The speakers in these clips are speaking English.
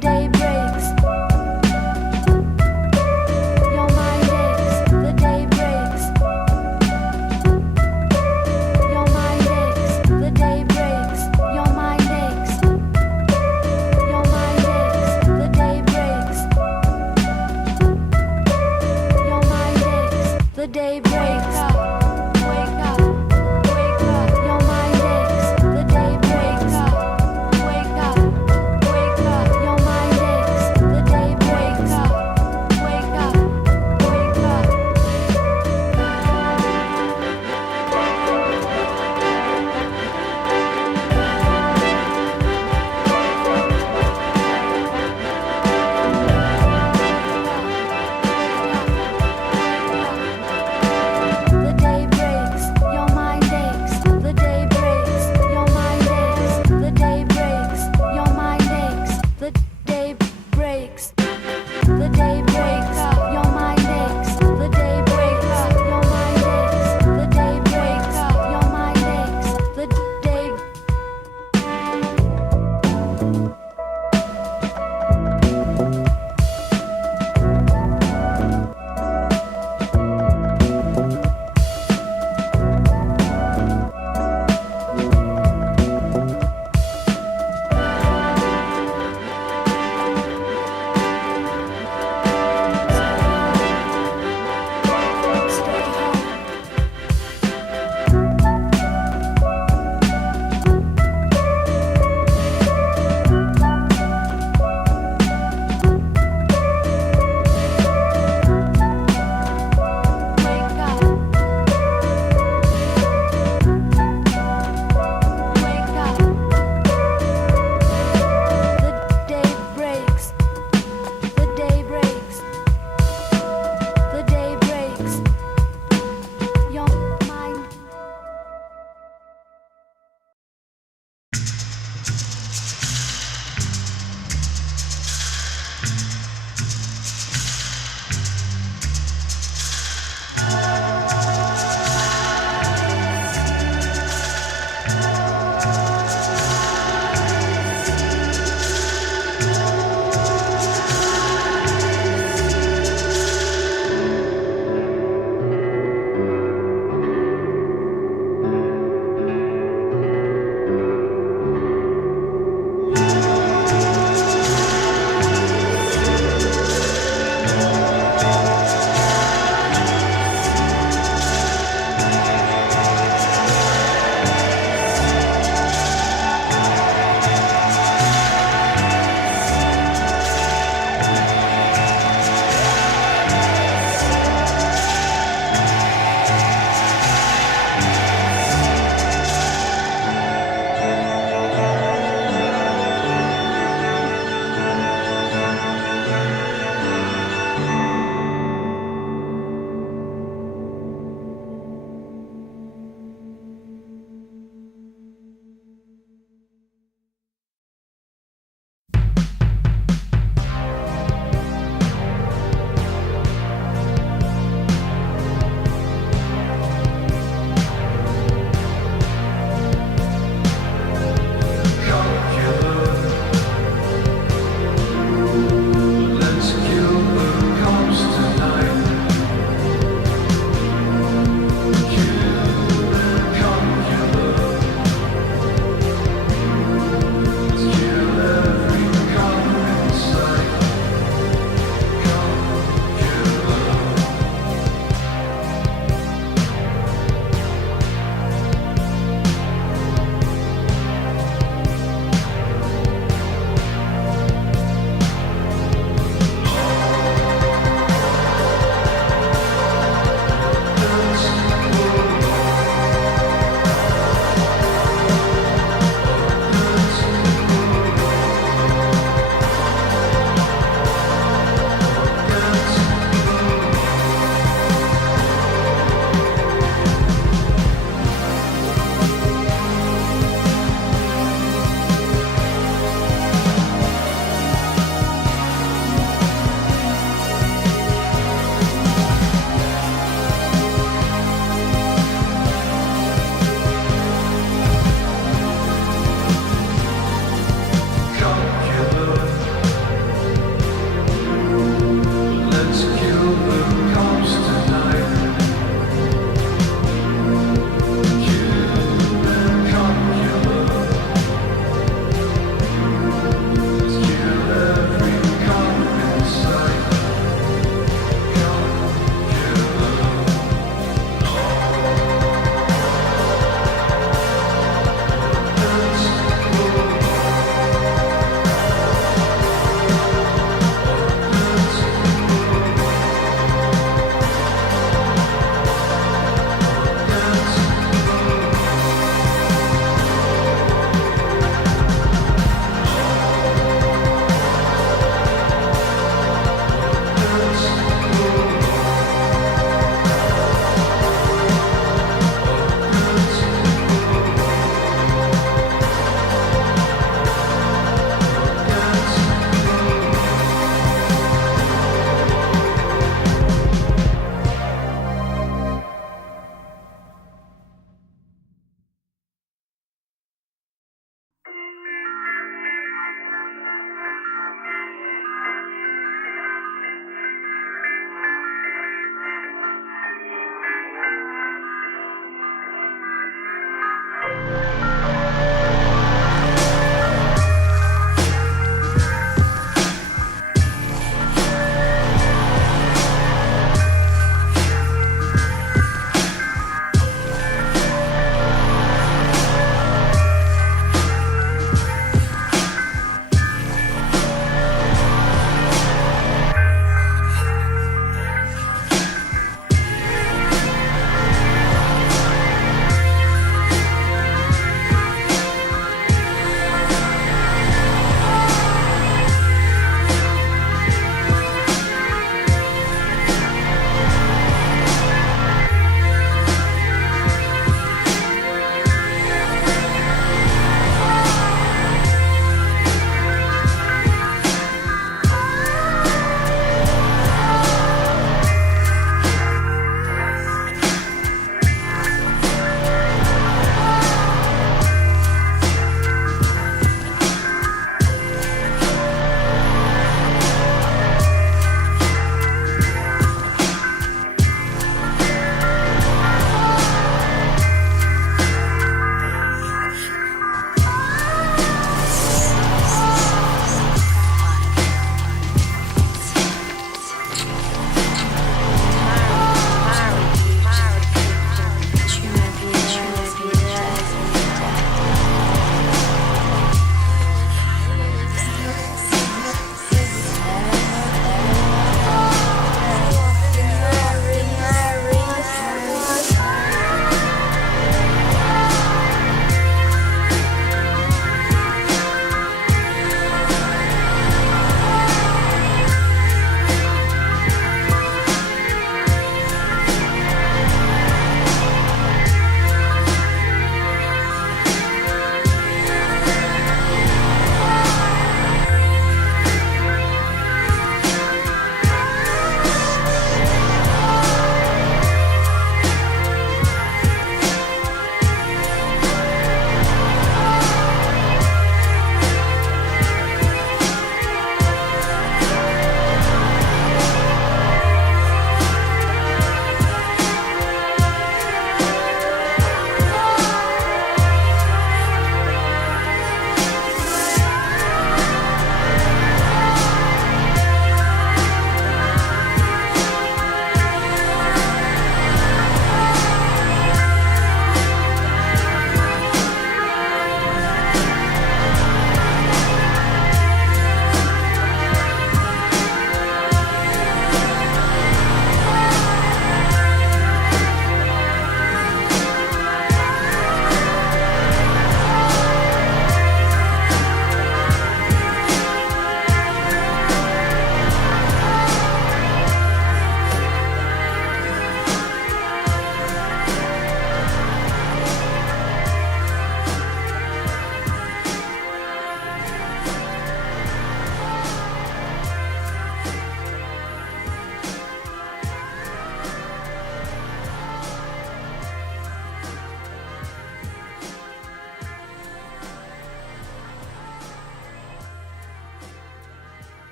day breaks. Your mind aches, the day breaks. Your mind aches, the day breaks. Your mind aches. Your mind aches, the day breaks. Your mind aches, the day breaks. Wake up, wake up. Your mind aches, the day breaks. Wake up, wake up. Your mind aches,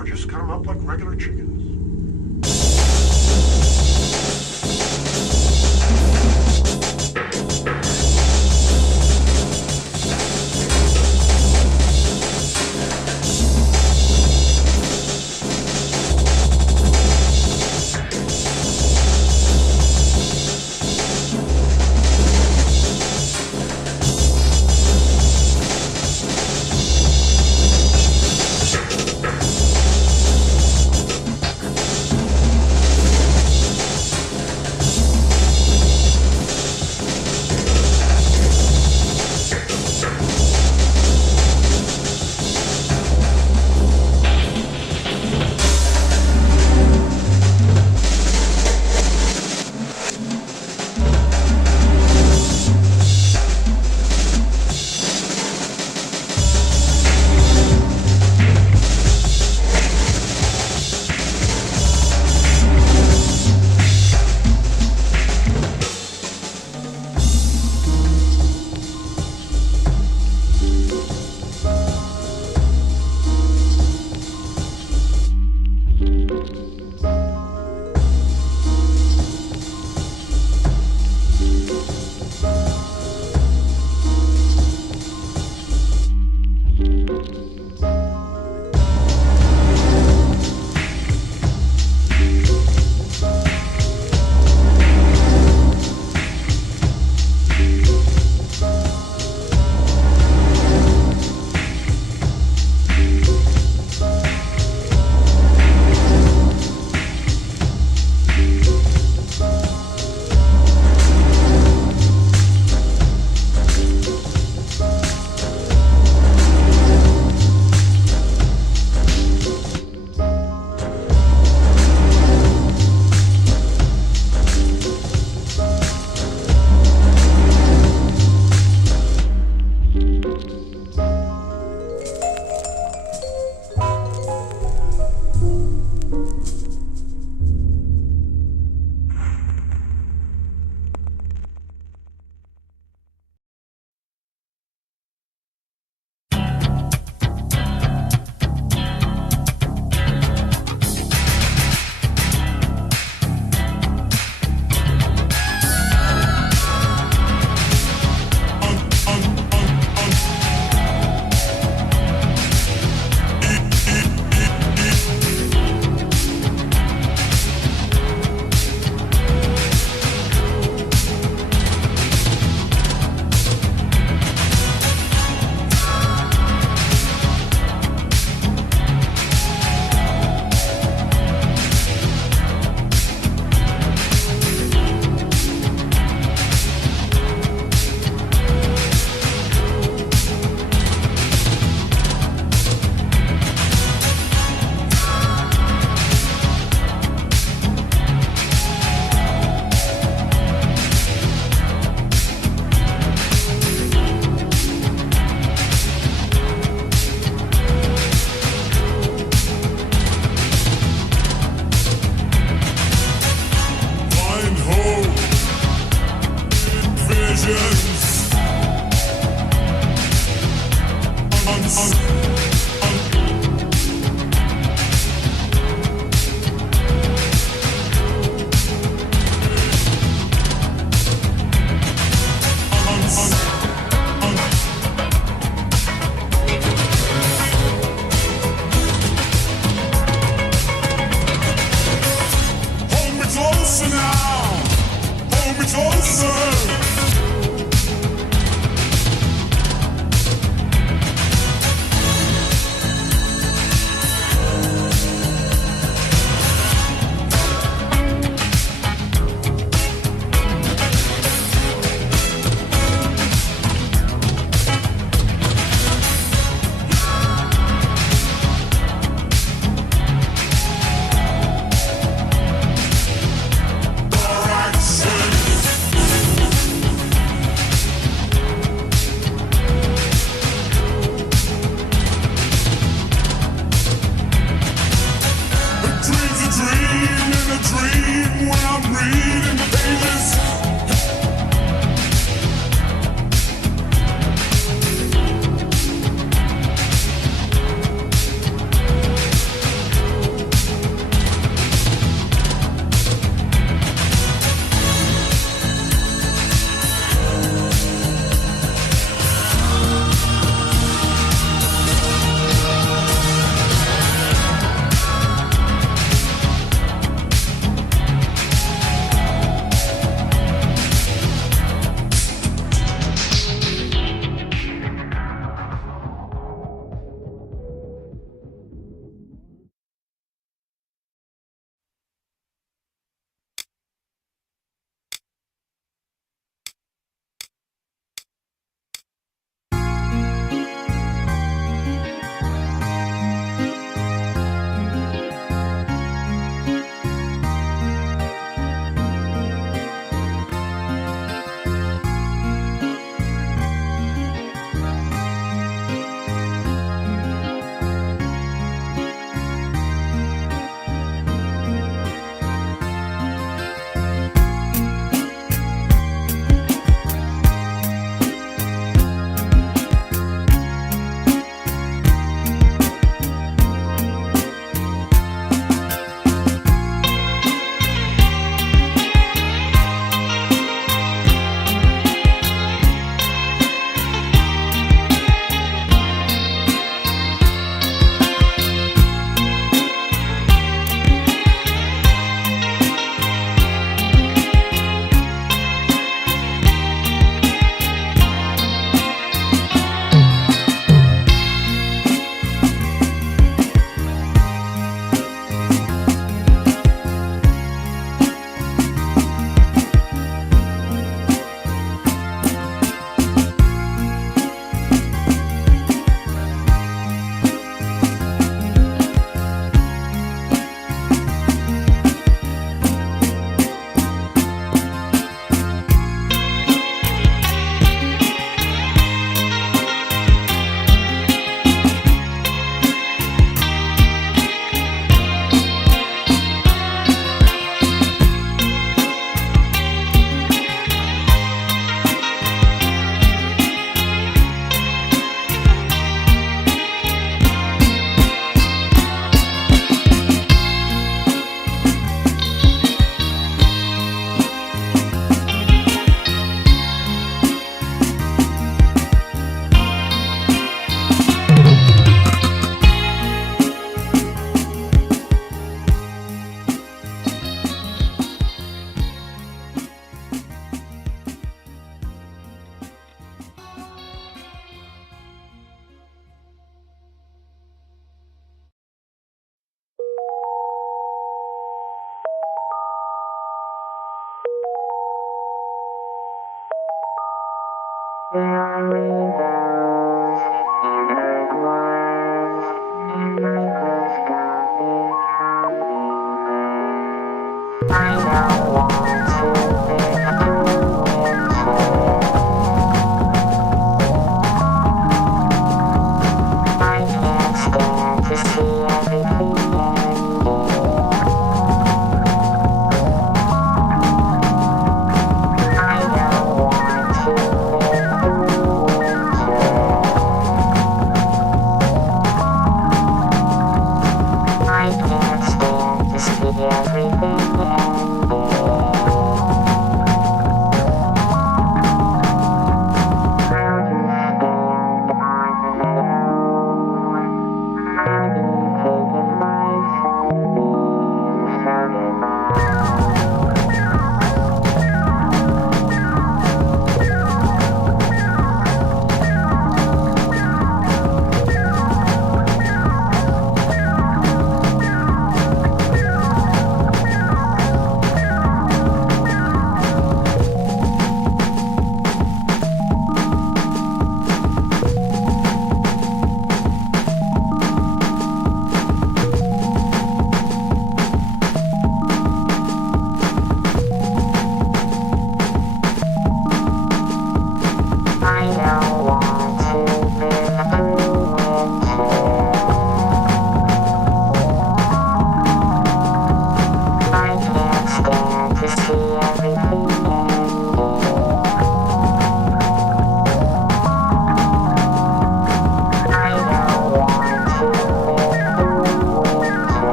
are. Just cut them up like regular chickens.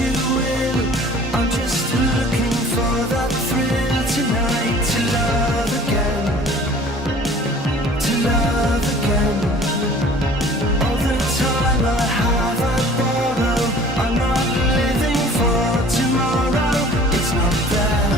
you will. I'm just looking for that thrill tonight to love again, to love again. All the time I have I borrow. I'm not living for tomorrow. It's not there.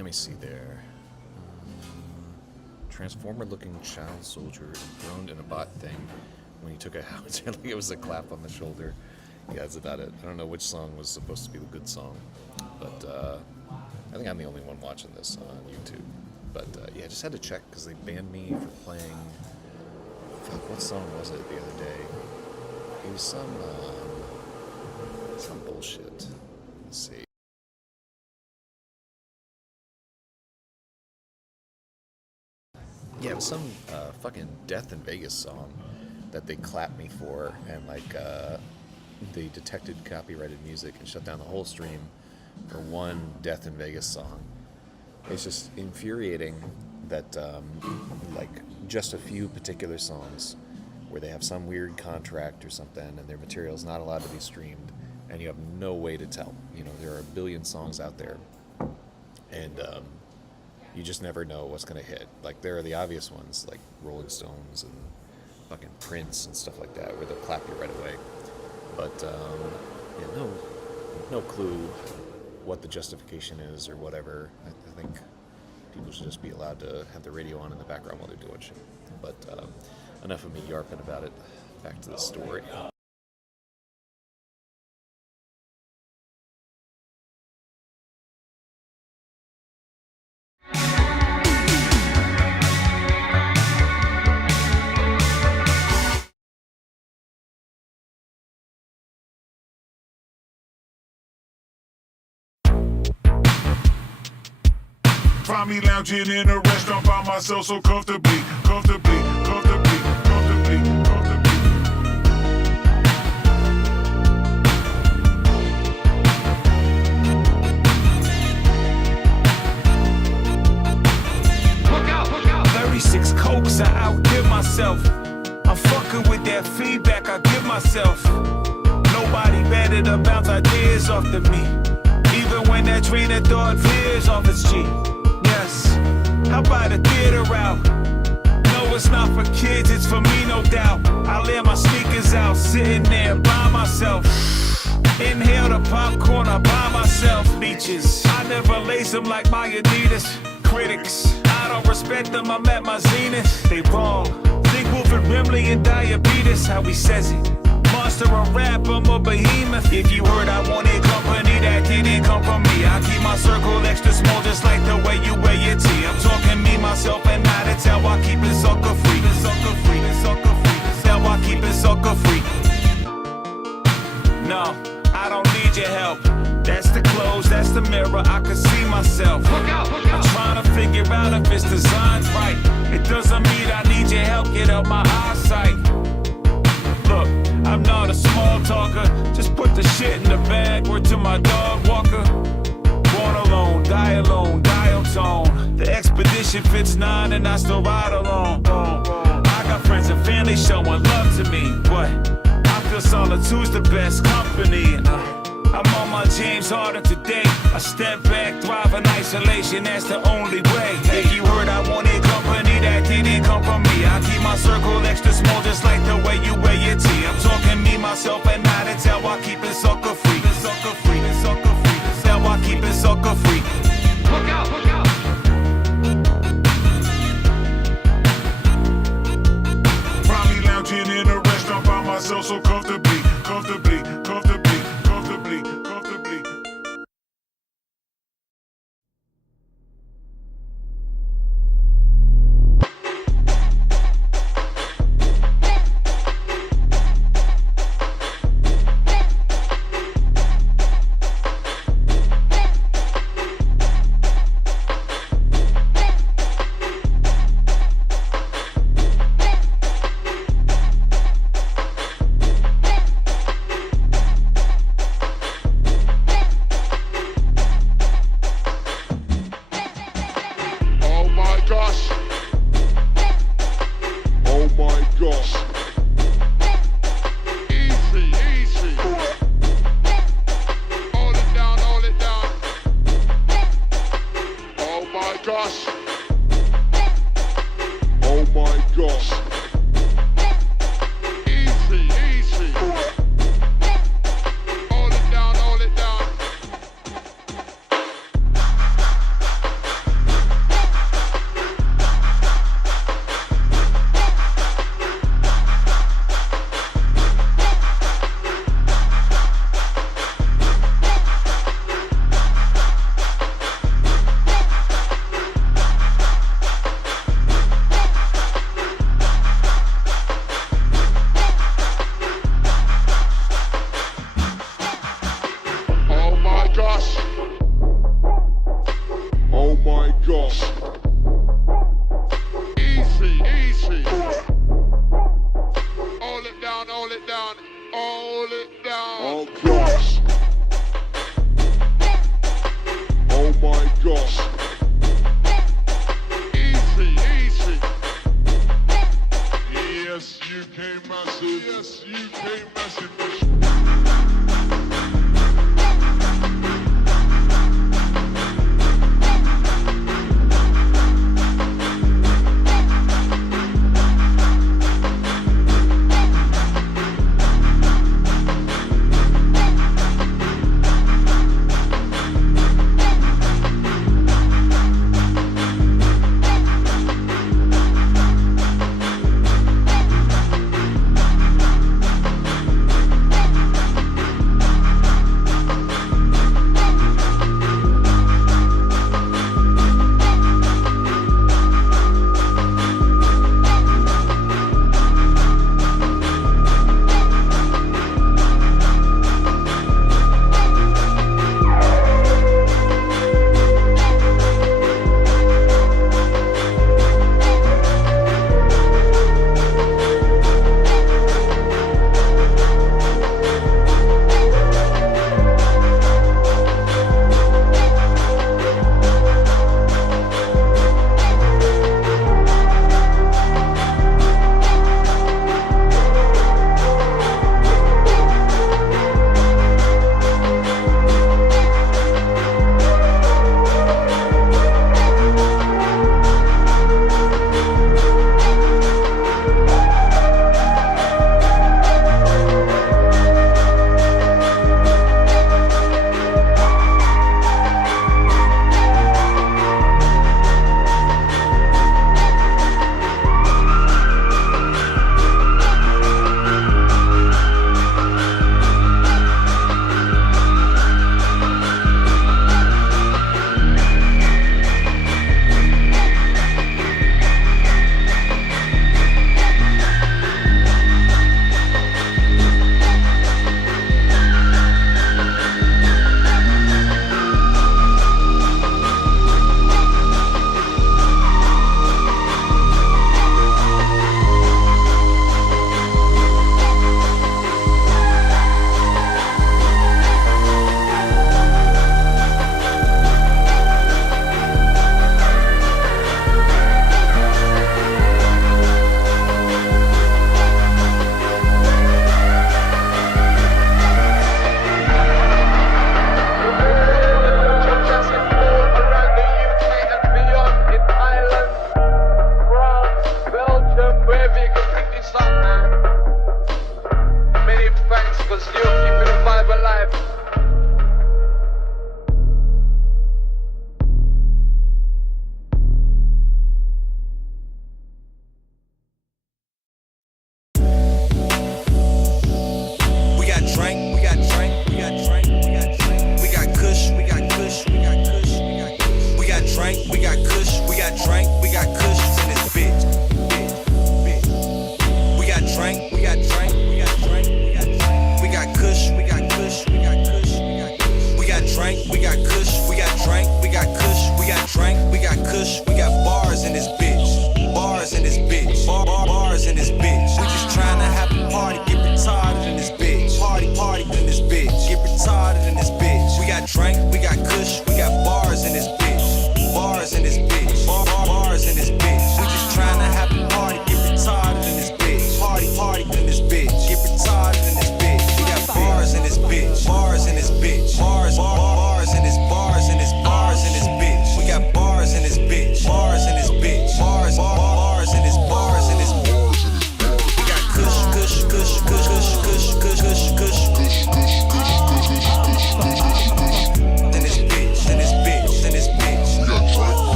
Let me see there. Transformer-looking child soldier enthroned in a bot thing when he took a house. Like it was a clap on the shoulder. Yeah, that's about it. I don't know which song was supposed to be the good song, but I think I'm the only one watching this on YouTube. But yeah, I just had to check because they banned me for playing. Fuck, what song was it the other day? It was some bullshit. Let's see. Yeah, it was some fucking Death in Vegas song that they clapped me for, and like they detected copyrighted music and shut down the whole stream for one Death in Vegas song. It's just infuriating that like just a few particular songs where they have some weird contract or something and their material is not allowed to be streamed, and you have no way to tell. You know, there are a billion songs out there, and you just never know what's going to hit. Like, there are the obvious ones, like Rolling Stones and fucking Prince and stuff like that, where they'll clap you right away. But, yeah, no clue what the justification is or whatever. I think people should just be allowed to have the radio on in the background while they're doing shit. But enough of me yarping about it. Back to the story. Find me lounging in a restaurant by myself so comfortably. Look out. 36 cokes, I outgive myself. I'm fucking with that feedback I give myself. Nobody better to bounce ideas off to me. Even when that train of thought veers off its G. Yes, how about a theater route? No, it's not for kids, it's for me, no doubt. I lay my sneakers out, sitting there by myself. Inhale the popcorn, I buy myself leeches. I never lace them like my Adidas. Critics, I don't respect them, I'm at my zenith. They wrong, think Wolford Brimley and diabetes, how he says it. Monster of rap, I'm a behemoth. If you heard I wanted company, that didn't come from me. I keep my circle extra small, just like the way you wear your tee. I'm talking me, myself, and I. That's how I keep it sucker free. That's how I keep it sucker free. No, I don't need your help. That's the clothes, that's the mirror, I can see myself. Look out. I'm trying to figure out if it's designed right. It doesn't mean I need your help, get out my eyesight. Look, I'm not a small talker, just put the shit in the bag, word to my dog walker. Born alone, dial tone. The expedition fits 9 and I still ride along. I got friends and family showing love to me, but I feel solitude's the best company. I'm on my James Harden today. I step back, thrive in isolation, that's the only way. If you heard I wanted company, that didn't come from me. I keep my circle extra small, just like the way you wear your tee. I'm talking me, myself, and I. That's how I keep it sucker free. That's how I keep it sucker free. Look out. Find me lounging in a restaurant by myself so comfortably.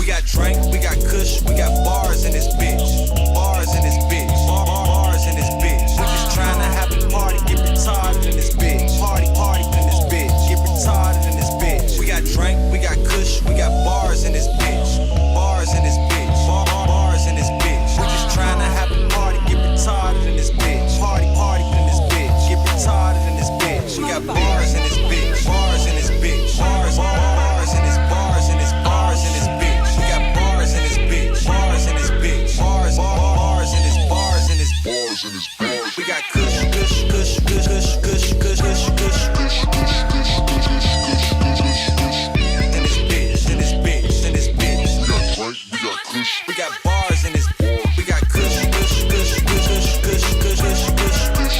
We got drink, we got kush, we got bars in this bitch. Bars in this bitch. Bars in this bitch. We just tryna have a party, get retarded in this bitch. Party in this bitch. Get retarded in this bitch. We got drink, we got kush, we got bars in this bitch. Bars in this bitch. Bars in this bitch. We just tryna have a party, get retarded in this bitch. Party in this bitch. Get retarded in this bitch. We got bars in this bitch. Bars in this bitch. Bars in this bars in this bars in this bitch. We got bars in this bitch. Bars in this bitch. Bars in this bars in this bars in this bitch. We got kush kush kush kush kush kush kush kush kush kush in this bitch, in this bitch, in this bitch. We got drink, we got kush. We got bars in this. We got kush kush kush kush kush kush kush kush kush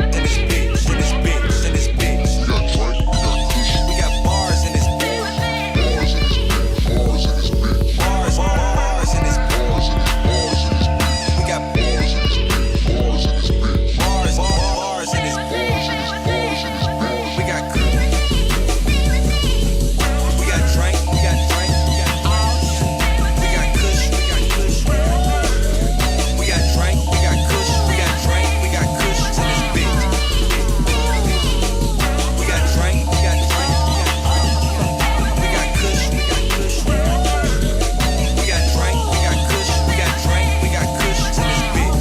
in this bitch, in this bitch, in this bitch. We got drink, we got kush. We got bars in this. Bars in this bitch. Bars in this bitch. Bars in this. Bars in this. Bars in this bitch. We got bars in this bitch. Bars in this bitch. Bars in this. Bars in this. Bars in this bitch. We got kush. We got drink, we got drink, we got we got kush, we got kush. We got drink, we got kush, we got drink, we got kush in this bitch. We got drink, we got drink, we got kush, we got kush. We got drink, we got kush, we got drink, we got kush in this bitch.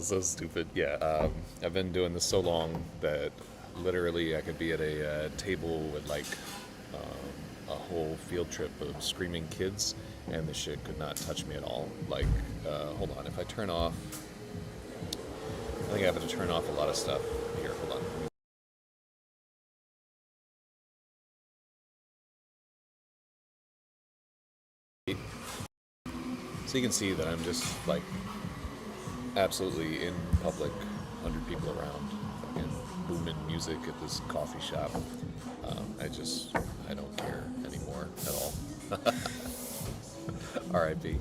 So stupid. Yeah, I've been doing this so long that literally I could be at a table with like a whole field trip of screaming kids, and this shit could not touch me at all. Like, hold on, if I turn off, I think I have to turn off a lot of stuff. Here, hold on. So you can see that I'm just like absolutely in public, 100 people around, fucking booming music at this coffee shop. I don't care anymore at all. R.I.P.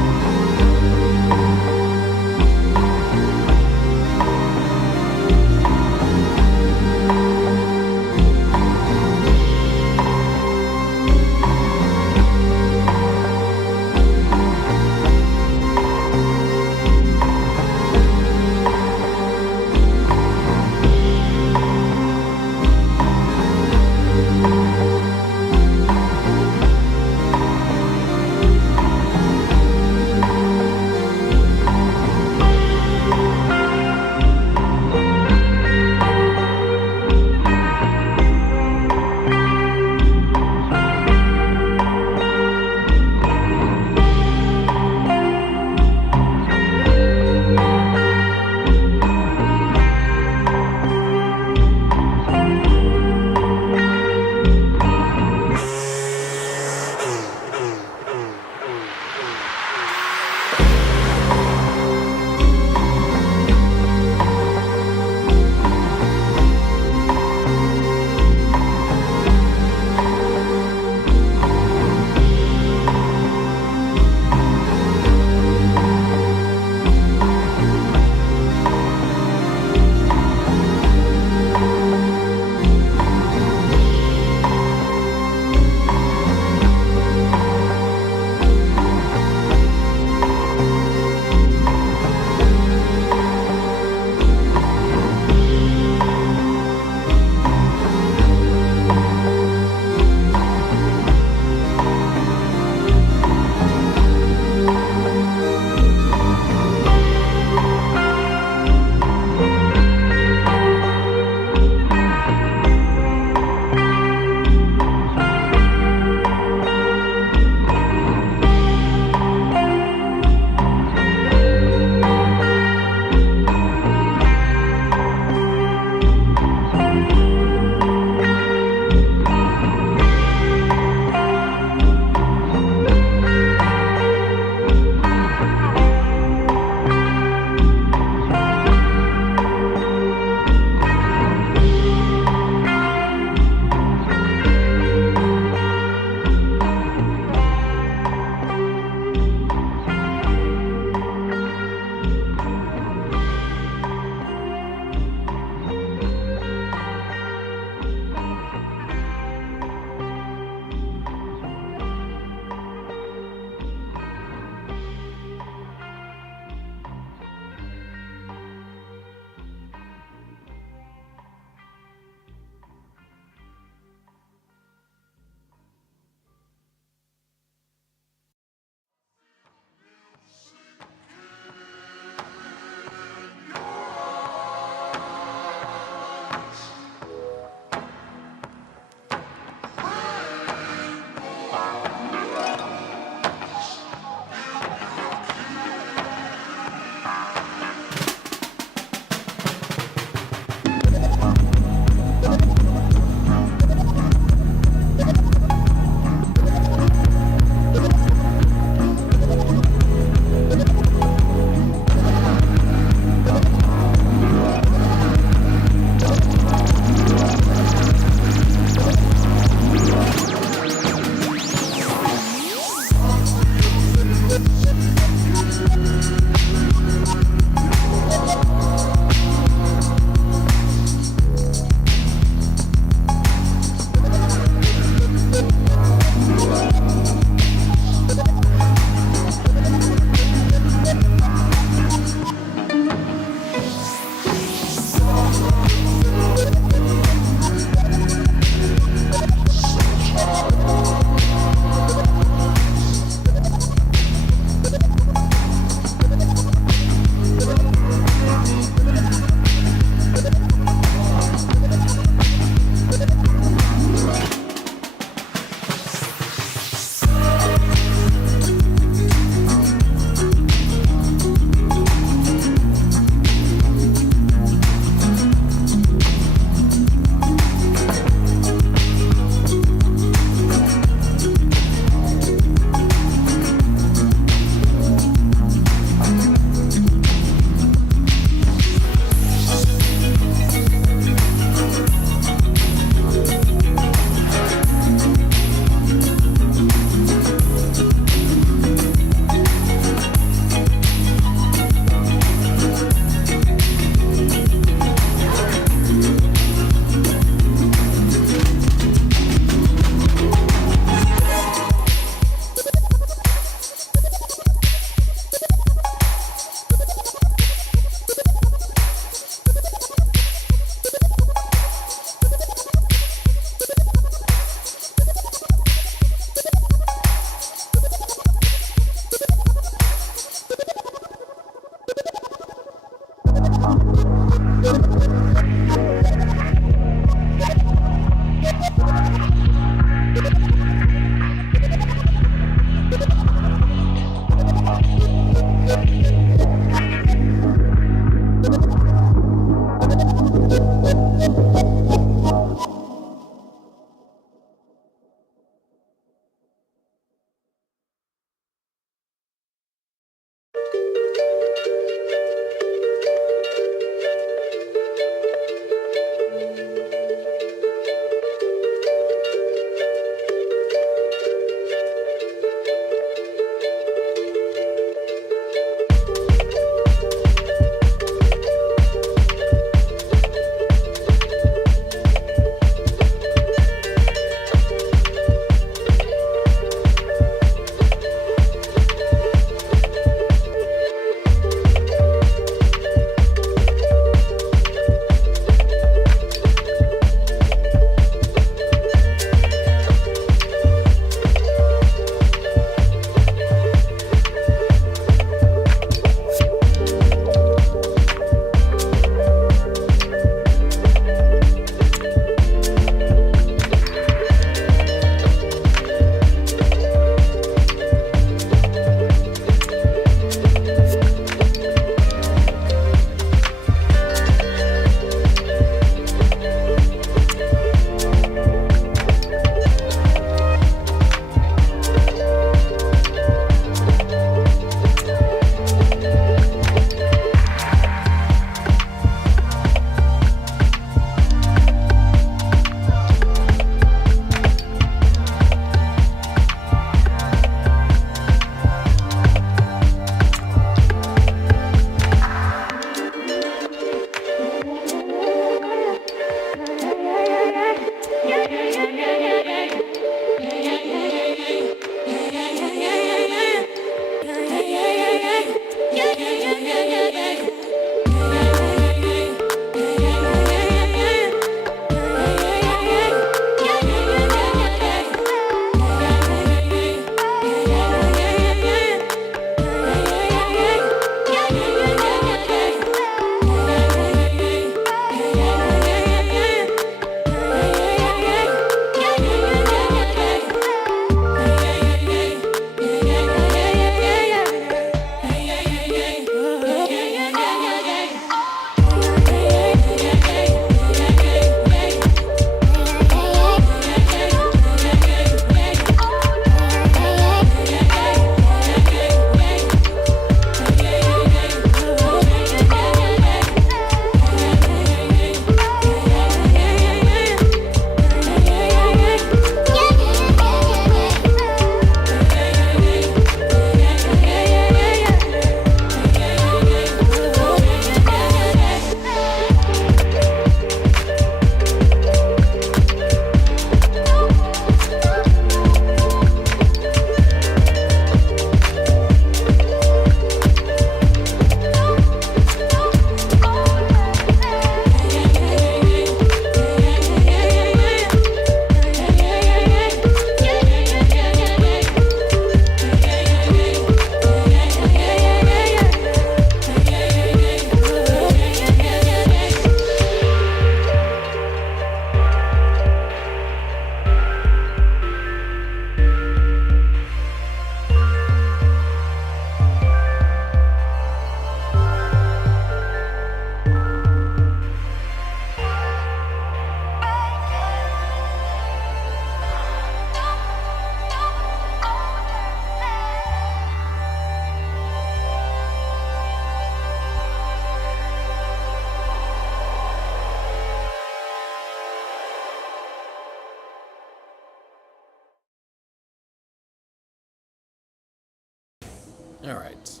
All right.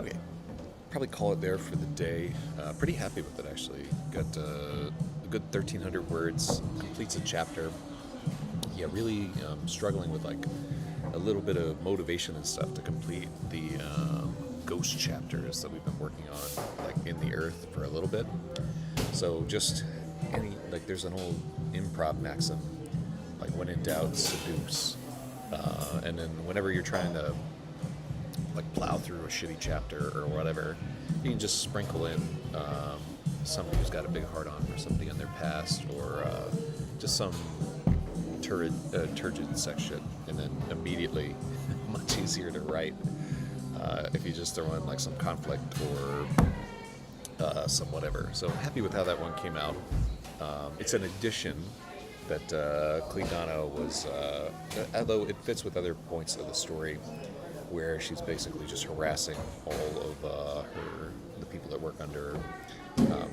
Okay. Probably call it there for the day. Pretty happy with it, actually. Got a good 1,300 words. Completes a chapter. Yeah, really struggling with like a little bit of motivation and stuff to complete the ghost chapters that we've been working on, like in the earth for a little bit. So just there's an old improv maxim, like when in doubt, seduce. And then whenever you're trying to like plow through a shitty chapter or whatever, you can just sprinkle in somebody who's got a big heart on, or somebody in their past, or just some turgid section, and then immediately much easier to write if you just throw in like some conflict or some whatever. So happy with how that one came out. It's an addition that Cleedano was, although it fits with other points of the story, where she's basically just harassing all of the people that work under her.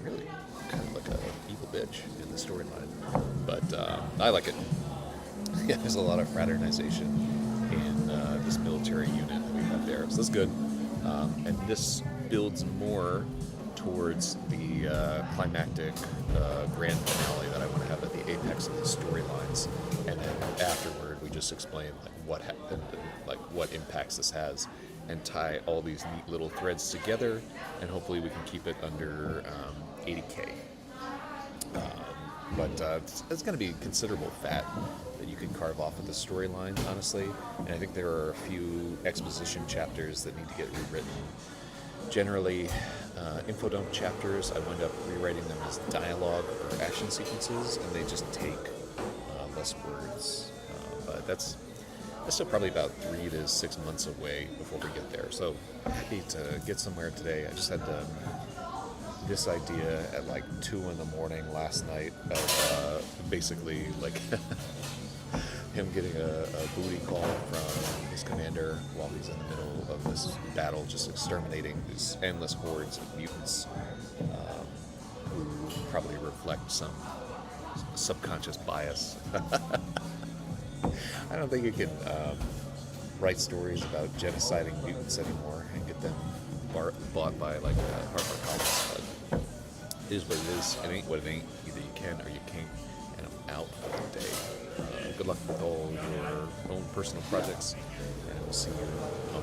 Really kind of like a evil bitch in the storyline. But I like it. Yeah, there's a lot of fraternization in this military unit that we have there. So that's good. And this builds more towards the climactic grand finale that I want to have at the apex of the storylines. And then afterward, we just explain like what happened and like what impacts this has, and tie all these neat little threads together, and hopefully we can keep it under 80K. But it's going to be considerable fat that you can carve off of the storyline, honestly. And I think there are a few exposition chapters that need to get rewritten. Generally, infodump chapters, I wind up rewriting them as dialogue or action sequences, and they just take less words. But that's still probably about 3 to 6 months away before we get there. So I'm happy to get somewhere today. I just had this idea at like 2 in the morning last night of basically like him getting a booty call from his commander while he's in the middle of this battle, just exterminating these endless hordes of mutants who probably reflect some subconscious bias. I don't think you can write stories about genociding mutants anymore and get them bought by like HarperCollins. But it is what it is. It ain't what it ain't. Either you can or you can't. And I'm out for the day. Good luck with all your own personal projects, and we'll see you on